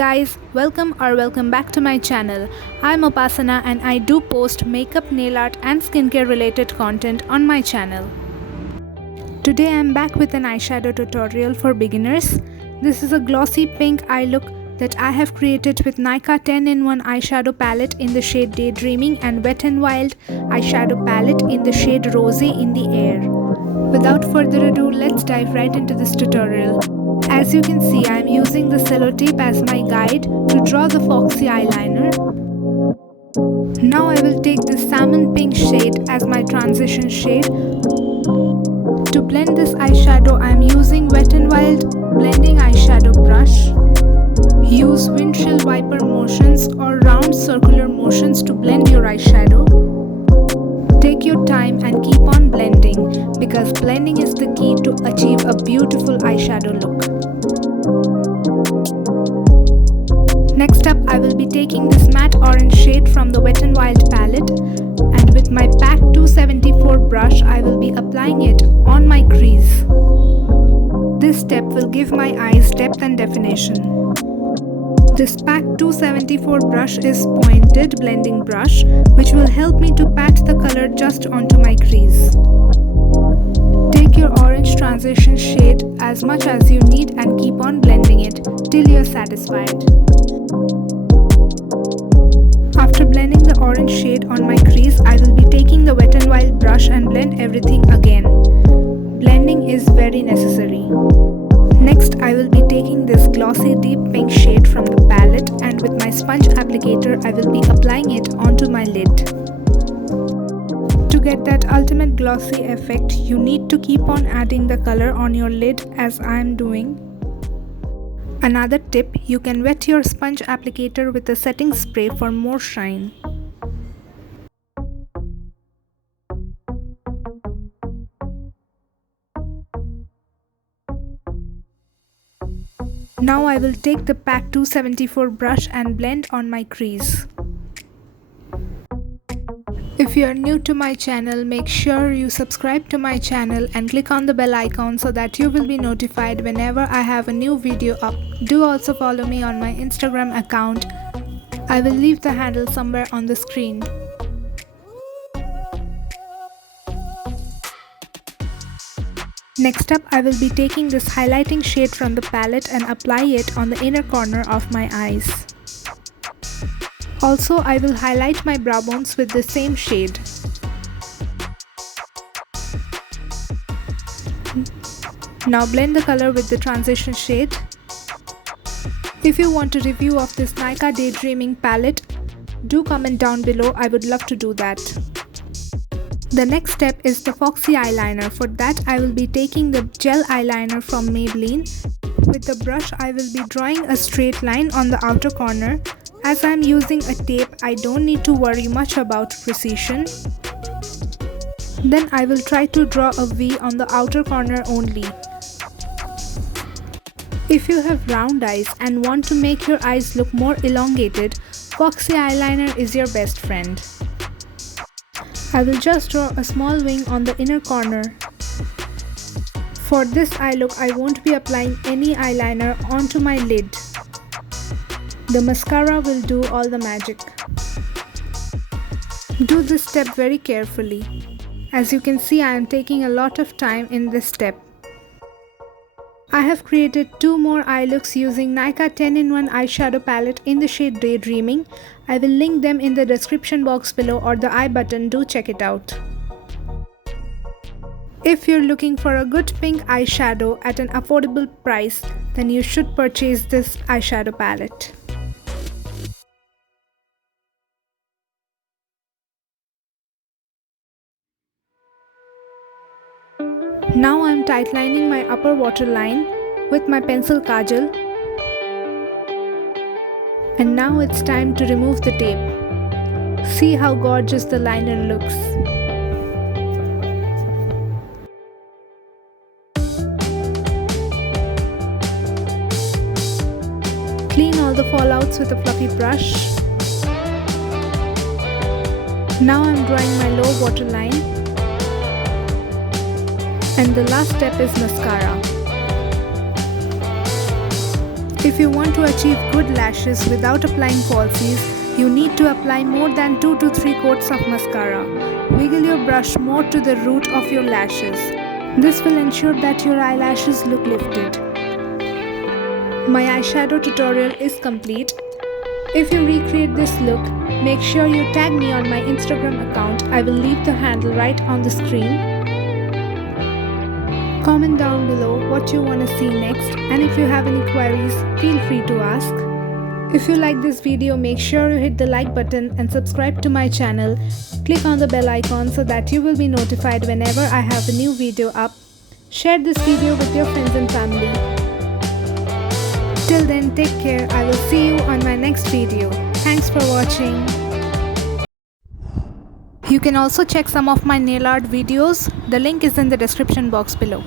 guys, welcome back to my channel. I'm Upasana and I do post makeup, nail art and skincare related content on my channel. Today I'm back with an eyeshadow tutorial for beginners. This is a glossy pink eye look that I have created with NYKAA 10-in-1 eyeshadow palette in the shade Daydreaming and Wet n Wild eyeshadow palette in the shade Rosy in the Air. Without further ado, let's dive right into this tutorial. As you can see, I am using the sellotape as my guide to draw the foxy eyeliner. Now I will take this salmon pink shade as my transition shade. To blend this eyeshadow, I am using Wet n Wild blending eyeshadow brush. Use windshield wiper motions or round circular motions to blend your eyeshadow. Take your time and keep on blending because blending is the key to achieve a beautiful eyeshadow look. Next up, I will be taking this matte orange shade from the Wet n Wild palette, and with my PAC 274 brush, I will be applying it on my crease. This step will give my eyes depth and definition. This PAC 274 brush is pointed blending brush, which will help me to pat the color just onto my crease. Take your orange transition shade as much as you need and keep on blending it till you're satisfied. After blending the orange shade on my crease, I will be taking the Wet n Wild brush and blend everything again. Blending is very necessary. Next, I will be taking this glossy deep pink shade from the palette, and with my sponge applicator, I will be applying it onto my lid. To get that ultimate glossy effect, you need to keep on adding the color on your lid as I am doing. Another tip, you can wet your sponge applicator with a setting spray for more shine. Now I will take the PAC 274 brush and blend on my crease. If you are new to my channel, make sure you subscribe to my channel and click on the bell icon so that you will be notified whenever I have a new video up. Do also follow me on my Instagram account. I will leave the handle somewhere on the screen. Next up, I will be taking this highlighting shade from the palette and apply it on the inner corner of my eyes. Also, I will highlight my brow bones with the same shade. Now blend the color with the transition shade. If you want a review of this NYKAA Daydreaming palette, do comment down below, I would love to do that. The next step is the foxy eyeliner. For that, I will be taking the gel eyeliner from Maybelline. With the brush, I will be drawing a straight line on the outer corner. As I am using a tape, I don't need to worry much about precision. Then I will try to draw a V on the outer corner only. If you have round eyes and want to make your eyes look more elongated, foxy eyeliner is your best friend. I will just draw a small wing on the inner corner. For this eye look, I won't be applying any eyeliner onto my lid. The mascara will do all the magic. Do this step very carefully. As you can see, I am taking a lot of time in this step. I have created two more eye looks using NYKAA 10-in-1 eyeshadow palette in the shade Daydreaming. I will link them in the description box below or the I button, do check it out. If you're looking for a good pink eyeshadow at an affordable price, then you should purchase this eyeshadow palette. Now I am tightlining my upper waterline with my pencil kajal. And now it's time to remove the tape. See how gorgeous the liner looks. Clean all the fallouts with a fluffy brush. Now I'm drawing my low waterline. And the last step is mascara. If you want to achieve good lashes without applying falsies, you need to apply more than 2 to 3 coats of mascara. Wiggle your brush more to the root of your lashes. This will ensure that your eyelashes look lifted. My eyeshadow tutorial is complete. If you recreate this look, make sure you tag me on my Instagram account. I will leave the handle right on the screen. Comment down below what you want to see next, and if you have any queries, feel free to ask. If you like this video, make sure you hit the like button and subscribe to my channel. Click on the bell icon so that you will be notified whenever I have a new video up. Share this video with your friends and family. Till then, take care. I will see you on my next video. Thanks for watching. You can also check some of my nail art videos. The link is in the description box below.